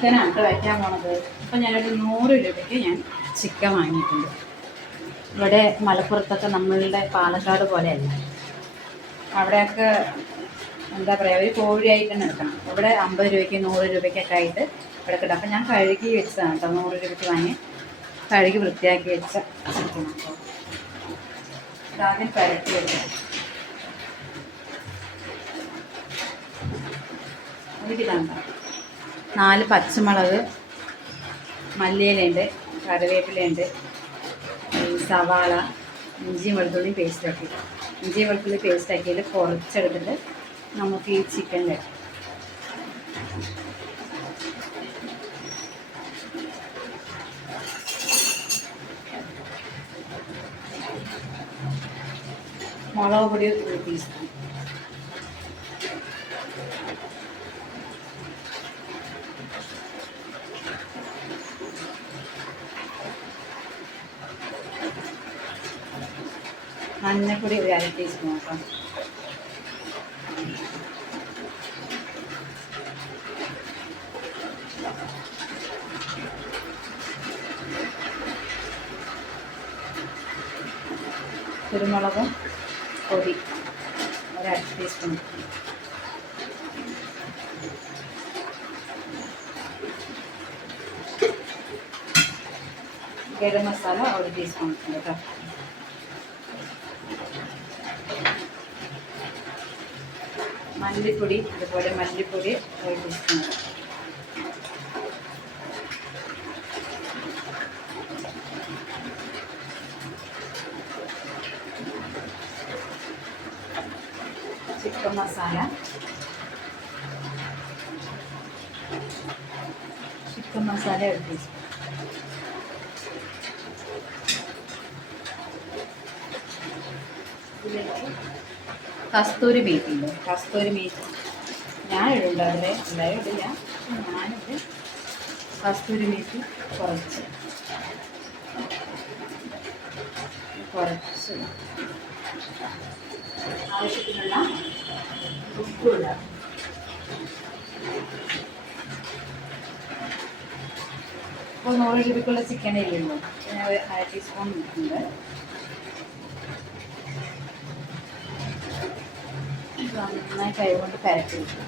ചിക്കനാണ് കേട്ടോ വയ്ക്കാൻ പോണത്. അപ്പം ഞാനൊരു നൂറ് രൂപയ്ക്ക് ഞാൻ ചിക്കൻ വാങ്ങിയിട്ടുണ്ട്. ഇവിടെ മലപ്പുറത്തൊക്കെ നമ്മളുടെ പാലക്കാട് പോലെയല്ല. അവിടെയൊക്കെ എന്താ പറയുക ഒരു കോഴിയായിട്ട് തന്നെ എടുക്കണം. ഇവിടെ അമ്പത് രൂപയ്ക്ക് നൂറ് രൂപയ്ക്കൊക്കെ ആയിട്ട് ഇവിടെ കിട്ടും. അപ്പം ഞാൻ കഴുകി വെച്ചതാണ് കേട്ടോ. നൂറ് രൂപയ്ക്ക് വാങ്ങി കഴുകി വൃത്തിയാക്കി വെച്ച ചിക്കൻ അപ്പോൾ ഇതാദ്യം പരത്തി വെച്ചത് ഇതിലാണ് നാല് പച്ചമുളക് മല്ലിയിലുണ്ട് കറിവേപ്പിലയുണ്ട് ഈ സവാള ഇഞ്ചി വെളുത്തുള്ളി പേസ്റ്റ് ആക്കി. ഇഞ്ചി വെളുത്തുള്ളി പേസ്റ്റ് ആക്കിയതിൽ കുറച്ചെടുത്തിട്ട് നമുക്ക് ഈ ചിക്കന്റെ മുളക് പൊടി ഒരു ടീസ്പൂൺ മഞ്ഞൾപ്പൊടി ഒരു അര ടീസ്പൂൺ കേട്ടോ. കുരുമുളകും പൊടി ഒരു ടീസ്പൂൺ ഗരം മസാല ഒരു ടീസ്പൂൺ കേട്ടോ. മല്ലിപ്പൊടി അതുപോലെ മല്ലിപ്പൊടി ഒരു teaspoon chicken masala. Chicken masala ഒരു ഇതിലേക്ക് കസ്തൂരി ഉണ്ട് കസ്തൂരി മീറ്റ് ഞാൻ ഇടുന്നുണ്ട് അതിൽ എല്ലാവരും ഇടില്ല. ഞാനിത് കസ്തൂരി മീറ്റ് കുറച്ച്. കുറച്ച്. ആവശ്യത്തിനുള്ള ഉപ്പില്ല ഇപ്പോൾ നൂറ് രൂപയ്ക്കുള്ള ചിക്കൻ ഇല്ലല്ലോ ഞാൻ ഒരു അര ടീസ്പൂൺ ഉണ്ട് നന്നായി കൈ കൊണ്ട് പരട്ടി വെക്കും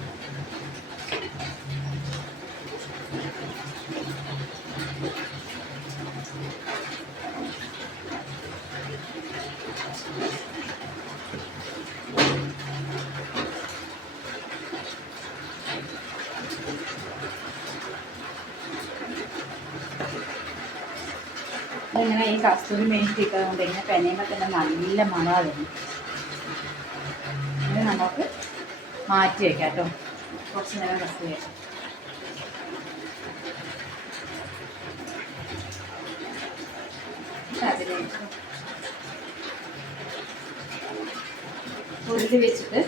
ഇങ്ങനെ ഈ കസ്തൂരി മേടിച്ചിട്ടുണ്ട് ഇങ്ങനെ പെനയുമ്പോൾ തന്നെ നല്ല മണമാണ് വരുന്നത് ഇത് നമുക്ക് മാറ്റി വയ്ക്കാം കേട്ടോ. കുറച്ച് നേരം റെസ്റ്റ് ചെയ്യാം. ഉരുതി വെച്ചിട്ട്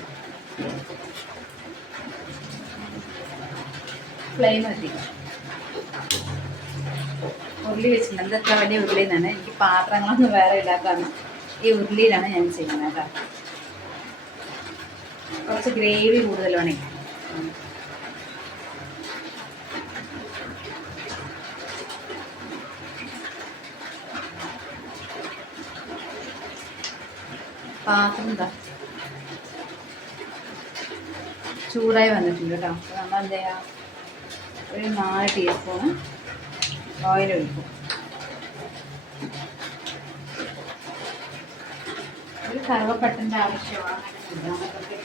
ഫ്ലെയിം എത്തിക്കാം ഉരുളി വെച്ചിട്ടുണ്ട്. എന്താ എത്ര വലിയ ഉരുളി എന്നാണ്. എനിക്ക് പാത്രങ്ങളൊന്നും വേറെ ഇല്ലാത്തതാണ്. ഈ ഉരുളിയിലാണ് ഞാൻ ചെയ്യുന്നത് കേട്ടോ. കുറച്ച് ഗ്രേവി കൂടുതൽ വേണേ പാത്രം എന്താ? ചൂടായി വന്നിട്ടുണ്ട് കേട്ടോ. നമ്മൾ എന്താ ചെയ്യാ? ഒരു നാല് ടീസ്പൂണ് ഓയിൽ ഒഴിക്കും. ഒരു കറുവപ്പട്ടന്റെ ആവശ്യമാണ്. നമുക്കൊക്കെ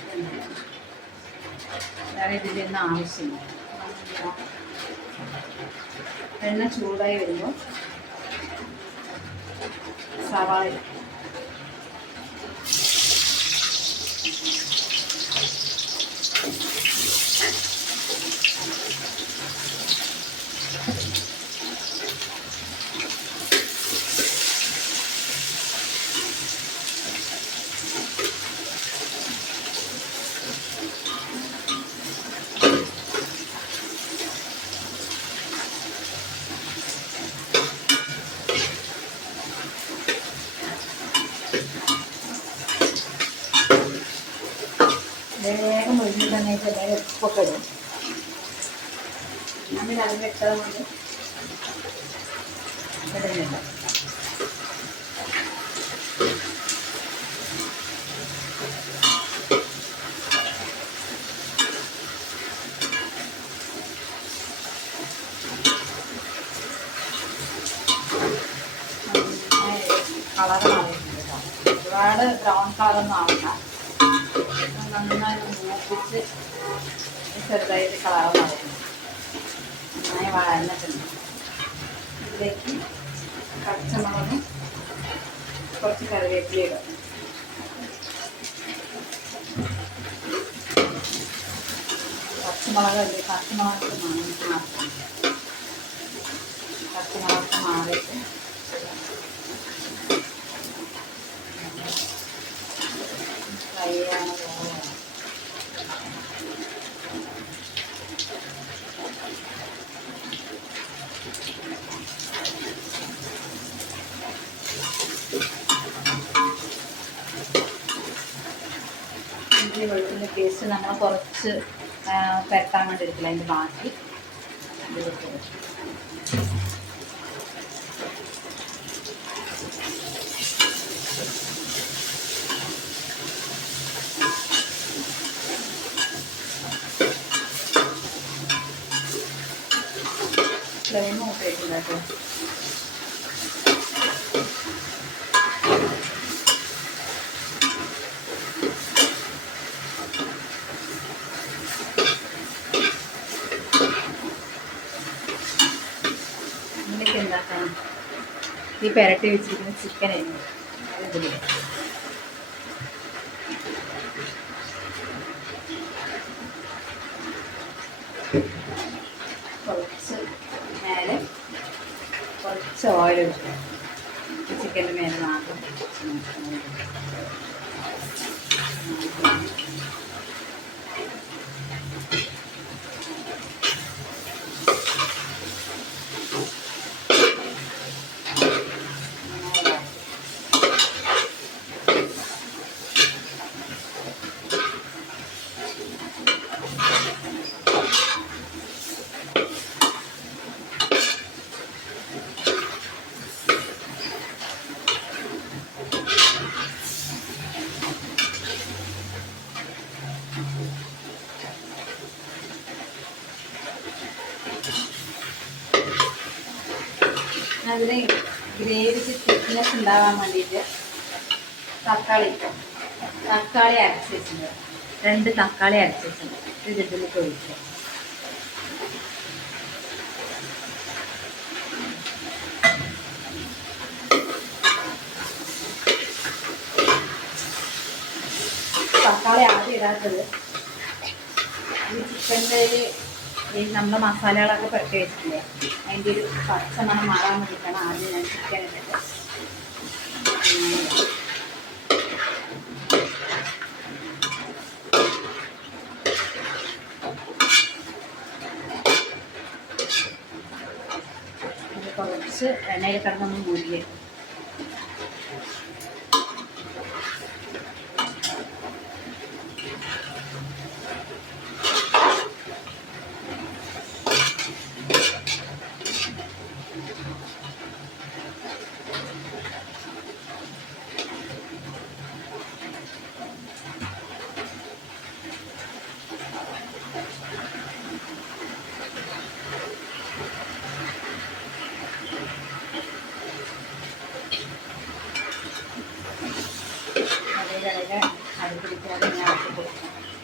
ഇതിന്റെ ഒന്നും ആവശ്യമില്ല. എണ്ണ ചൂടായി വരുമ്പോൾ സവാള വേഗം ഒഴിഞ്ഞിട്ടുണ്ടെങ്കിൽ വേഗം ഉപ്പൊക്കെ കളർ മാറിയിട്ടുണ്ട് കേട്ടോ. ഒരുപാട് ബ്രൗൺ കളറൊന്നും ആവണ്ട നന്നായി മൂപ്പിച്ച് ചെറുതായിട്ട് കളർ മാറിയിട്ടുണ്ട് നന്നായി വഴന്നിട്ടുണ്ട് ഇതിലേക്ക് പച്ചമുളകും കുറച്ച് കറിവേപ്പില ഇടും പച്ചമുളക് അല്ലേ പച്ചമുളക് മാറി മാറ്റാം പച്ചമുളക് മാറിയിട്ട് ഫ്രൈ ആണ് പോകുന്നത് ഇഞ്ചി വെളുത്തുള്ളി പേസ്റ്റ് നമ്മൾ കുറച്ച് പെരട്ടാൻ വേണ്ടി എടുക്കില്ല അതിന്റെ ബാക്കി. ഫ്ലെയിം ഓഫ് കേട്ടോ ഇതിലേക്ക് എന്താക്കണം ഈ പെരട്ടി വെച്ചിരിക്കുന്ന ചിക്കൻ ഇതിൽ കുറച്ച് മേലെ കുറച്ച് ഓയിൽ ഒഴിക്കുക ചിക്കന്റെ മേലെ മാത്രം അതിന് ഗ്രേവിക്ക് തിക്നെസ് ഉണ്ടാകാൻ വേണ്ടിയിട്ട് തക്കാളി തക്കാളി അരച്ച് വെച്ചിട്ടുണ്ട്. രണ്ട് തക്കാളി അരച്ച് വെച്ചിട്ടുണ്ട്. ഇത് ഇതിലേക്ക് തക്കാളി ആദ്യം ഇടാത്തത് ഈ ചിക്കന്റെ ഈ നമ്മുടെ മസാലകളൊക്കെ പുരട്ടി വെച്ചിട്ടില്ലേ അതിന്റെ ഒരു പച്ച മണം മാറാൻ വേണ്ടിയിട്ടാണ് ആദ്യം ഞാൻ ചിക്കൻ. ഇത് കുറച്ച് എണ്ണയിൽ കിടന്നൊന്ന് മൂടിയത് pagkakalitan niya.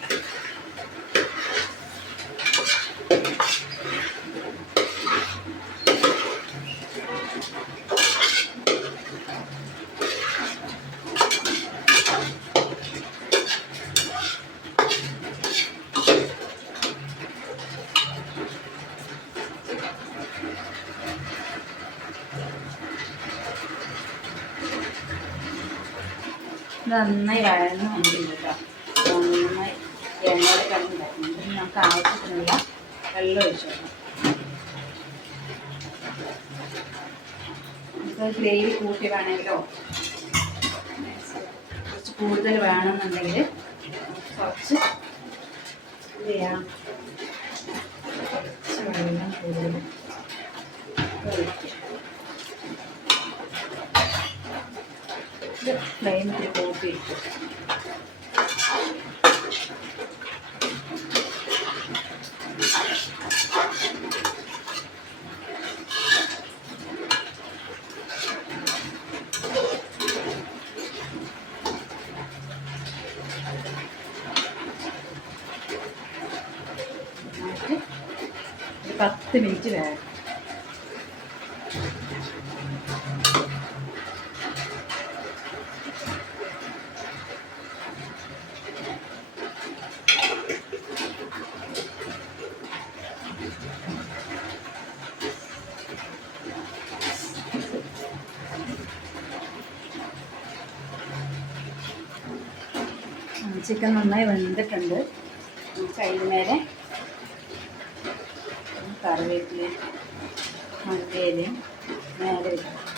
നന്നായി വഴന്ന് വന്നിട്ടുണ്ട് നന്നായി എണ്ണയിൽ കിടന്നുണ്ടായിരുന്നു നമുക്ക് ആവശ്യത്തിനുള്ള വെള്ളം ഒഴിച്ചു നമുക്ക് ഗ്രേവി കൂട്ടി വേണമെങ്കിലോ കുറച്ച് കൂടുതൽ വേണമെന്നുണ്ടെങ്കിൽ കുറച്ച് എന്ത് ചെയ്യാം. കുറച്ച് വെള്ളം കൂടുതൽ ഫ്ലെയിം കൂട്ടിയിട്ട് നന്നായിട്ട് ഒരു പത്ത് മിനിറ്റ് വേണം ചിക്കൻ നന്നായി വെന്തിട്ടുണ്ട്. നമുക്ക് അതിന് മേലെ കറിവേപ്പിലയും മല്ലിയിലയും നേരെ വെക്കും